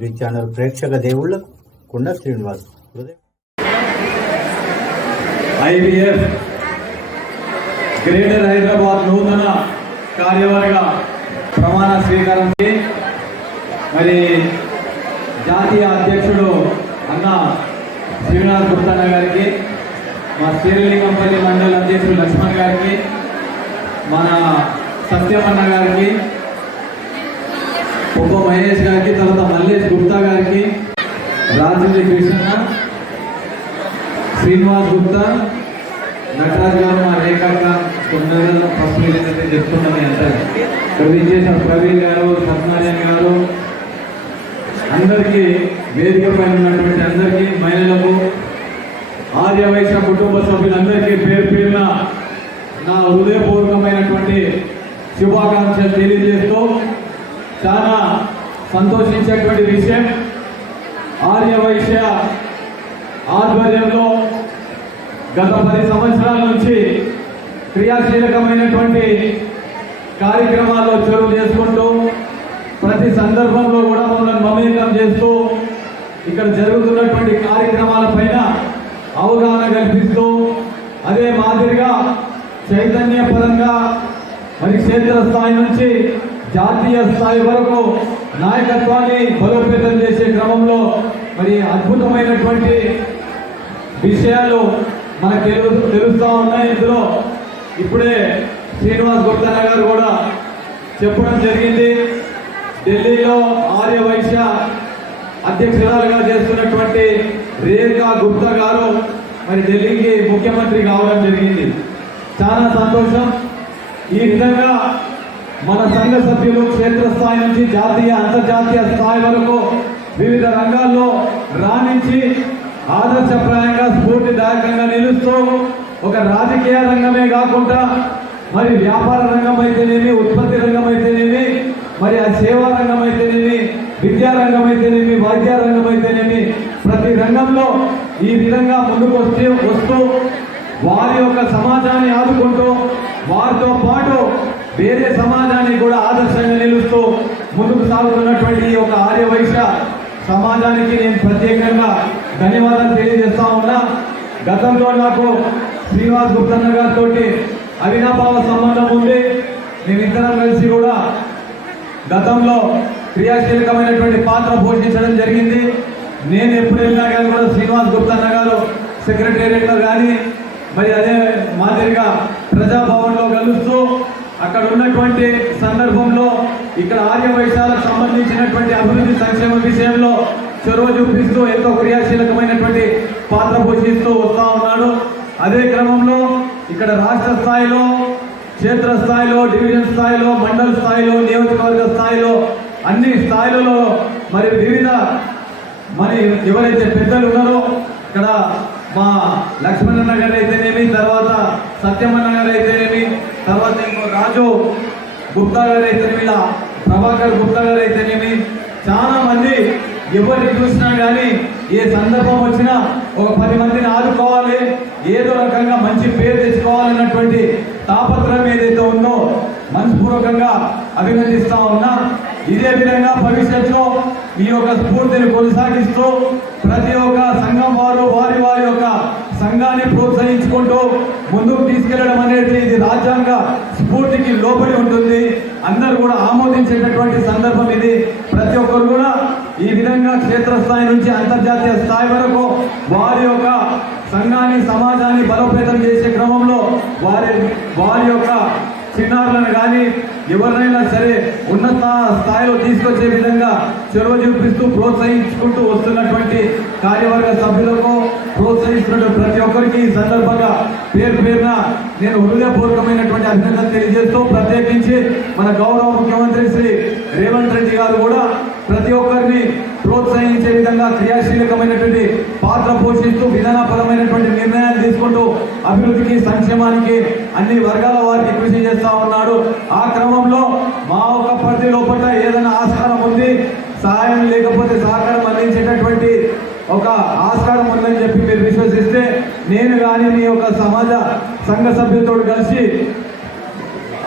YouTube channel ప్రేక్షక దేవుళ్లకు కొండ శ్రీనివాస్ IVF గ్రేటర్ హైదరాబాద్ నూతన కార్యవర్గ ప్రమాణ స్వీకారానికి మరి జాతీయ అధ్యక్షుడు అన్న శ్రీనివాస్ గుప్తన్న గారికి, మా శ్రీలింగంపల్లి మండల అధ్యక్షుడు లక్ష్మణ్ గారికి, మన సత్యమన్న గారికి, ఉప మహేష్ గారికి, తర్వాత మల్లేష్ గుప్తా గారికి, రాజేంద్ర కృష్ణ, శ్రీనివాస్ గుప్తా, నటరాజ్ గారు, మా రేఖక్క కొందరు ఫస్ట్ మీరైతే చెప్తున్నాను అంటారు, చేసిన ప్రవీణ్ గారు, సత్యనారాయణ గారు, అందరికీ వేదిక పైన ఉన్నటువంటి అందరికీ, మహిళలకు, ఆర్య వైశ్య కుటుంబ సభ్యులందరికీ పేరు పేరున నా హృదయపూర్వకమైనటువంటి శుభాకాంక్షలు తెలియజేస్తూ, చాలా సంతోషించేటువంటి విషయం, ఆర్య వైశ్య ఆధ్వర్యంలో గత 10 సంవత్సరాల నుంచి క్రియాశీలకమైనటువంటి కార్యక్రమాల్లో చొరవ చేసుకుంటూ ప్రతి సందర్భంలో కూడా మమ్మల్ని మమేకం చేస్తూ ఇక్కడ జరుగుతున్నటువంటి కార్యక్రమాలపైన అవగాహన కల్పిస్తూ, అదే మాదిరిగా చైతన్యపరంగా మరి క్షేత్రస్థాయి నుంచి జాతీయ స్థాయి వరకు నాయకత్వాన్ని బలోపేతం చేసే క్రమంలో మరి అద్భుతమైనటువంటి విషయాలు మనకు తెలుస్తూ ఉన్నాయి. ఇందులో ఇప్పుడే శ్రీనివాస్ గుప్తన్న గారు కూడా చెప్పడం జరిగింది. ఢిల్లీలో ఆర్య వైశ్య అధ్యక్షురాలుగా చేస్తున్నటువంటి రేఖా గుప్తా గారు మరి ఢిల్లీకి ముఖ్యమంత్రి కావడం జరిగింది. చాలా సంతోషం. ఈ విధంగా మన సంఘ సభ్యులు క్షేత్రస్థాయి నుంచి జాతీయ అంతర్జాతీయ స్థాయి వరకు వివిధ రంగాల్లో రాణించి ఆదర్శప్రాయంగా స్ఫూర్తిదాయకంగా నిలుస్తూ ఒక రాజకీయ రంగమే కాకుండా మరి వ్యాపార రంగం అయితేనేమి, ఉత్పత్తి రంగం అయితేనేమి, మరి ఆ సేవా రంగం అయితేనేమి, విద్యా రంగం అయితేనేమి, వైద్య రంగం అయితేనేమి, ప్రతి రంగంలో ఈ విధంగా ముందుకు వస్తూ వారి యొక్క సమాజాన్ని ఆదుకుంటూ వారితో పాటు వేరే సమాజాన్ని కూడా ఆదర్శంగా నిలుస్తూ ముందుకు సాగుతున్నటువంటి ఈ యొక్క ఆర్య వైశ్య సమాజానికి నేను ప్రత్యేకంగా ధన్యవాదాలు తెలియజేస్తా ఉన్నా. గతంలో నాకు శ్రీనివాస్ గుప్తన్న గారితో అవినాభావ సంబంధం ఉంది. మేమిద్దరం కలిసి కూడా గతంలో క్రియాశీలకమైనటువంటి పాత్ర పోషించడం జరిగింది. నేను ఎప్పుడు వెళ్ళినా కానీ కూడా శ్రీనివాస్ గుప్తన్న గారు సెక్రటేరియట్లో కానీ మరి అదే మాదిరిగా ప్రజాభవన్లో కలుస్తూ అక్కడ ఉన్నటువంటి సందర్భంలో ఇక్కడ ఆర్య వైశ్యాలకు సంబంధించినటువంటి అభివృద్ధి సంక్షేమ విషయంలో చొరవ చూపిస్తూ ఎంతో క్రియాశీలకమైనటువంటి పాత్ర పోషిస్తూ వస్తూ ఉన్నాడు. అదే క్రమంలో ఇక్కడ రాష్ట్ర స్థాయిలో, క్షేత్ర స్థాయిలో, డివిజన్ స్థాయిలో, మండల స్థాయిలో, నియోజకవర్గ స్థాయిలో అన్ని స్థాయిలలో మరి వివిధ మరి ఎవరైతే పెద్దలు ఉన్నారో ఇక్కడ మా లక్ష్మణన్న గారు అయితేనేమి, తర్వాత సత్యమన్న గారు అయితేనేమి, తర్వాత రాజు గుప్తా గారు అయితేనేమి, ఇలా ప్రభాకర్ గుప్తా గారు అయితేనేమి, చాలా మంది ఎవరిని చూసినా కానీ ఏ సందర్భం వచ్చినా ఒక 10 మందిని ఆదుకోవాలి, ఏదో రకంగా మంచి పేరు తెచ్చుకోవాలన్నటువంటి తాపత్రయం ఏదైతే ఉందో మనస్పూర్వకంగా అభినందిస్తా ఉన్నా. ఇదే విధంగా భవిష్యత్తులో ఈ యొక్క స్ఫూర్తిని కొనసాగిస్తూ ప్రతి ఒక్క సంఘం వారు వారి వారి యొక్క సంఘాన్ని ప్రోత్సహించుకుంటూ ముందుకు తీసుకెళ్లడం అనేది ఇది రాజ్యాంగ స్ఫూర్తికి లోబడి ఉంటుంది. అందరూ కూడా ఆమోదించేటటువంటి సందర్భం ఇది. ప్రతి ఒక్కరు కూడా ఈ విధంగా క్షేత్రస్థాయి నుంచి అంతర్జాతీయ స్థాయి వరకు వారి యొక్క సంఘాన్ని, సమాజాన్ని బలోపేతం చేసే క్రమంలో వారి యొక్క చిన్నారులను కానీ ఎవరినైనా సరే ఉన్నత స్థాయిలో తీసుకొచ్చే విధంగా చొరవ చూపిస్తూ ప్రోత్సహించుకుంటూ వస్తున్నటువంటి కార్యవర్గ సభ్యులకు, ప్రోత్సహిస్తున్న ప్రతి ఒక్కరికి ఈ సందర్భంగా పేరు పేరున నేను హృదయపూర్వకమైనటువంటి అభినందనలు తెలియజేస్తూ, ప్రత్యేకించి మన గౌరవ ముఖ్యమంత్రి శ్రీ రేవంత్ రెడ్డి గారు కూడా ప్రతి ఒక్కరిని ప్రోత్సహించే విధంగా క్రియాశీలకమైనటువంటి పాత్ర పోషిస్తూ విధానపరమైనటువంటి నిర్ణయాలు తీసుకుంటూ అభివృద్ధికి, సంక్షేమానికి అన్ని వర్గాల వారికి కృషి చేస్తా ఉన్నాడు. ఆ క్రమంలో మా ఒక పరిధి లోపల ఏదైనా ఆస్కారం ఉంది, సహాయం లేకపోతే సహకారం అందించేటటువంటి ఒక ఆస్కారం ఉందని చెప్పి మీరు విశ్వసిస్తే నేను కానీ మీ యొక్క సమాజ సంఘ సభ్యులతో కలిసి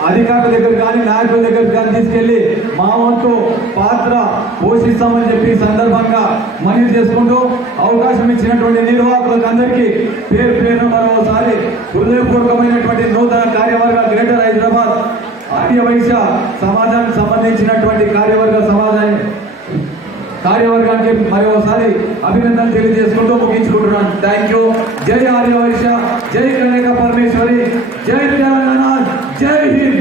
అధికారుల దగ్గర కానీ నాయకుల దగ్గర కానీ తీసుకెళ్లి మా వంతు పాత్ర పోషిస్తామని చెప్పి ఈ సందర్భంగా మనవి చేసుకుంటూ అవకాశం ఇచ్చినటువంటి నిర్వాహకులకు అందరికీ పేరు పేరు మరోసారి హృదయపూర్వకమైనటువంటి నూతన కార్యవర్గ గ్రేటర్ హైదరాబాద్ ఆర్య వైశ్య సమాజానికి సంబంధించినటువంటి కార్యవర్గానికి మరోసారి అభినందనలు తెలియజేసుకుంటూ ముగించుకుంటున్నాను. Thank you. జై ఆర్య వైశ్య, జై కన్యక పరమేశ్వరి, జై తెలంగాణ, జై హింద్.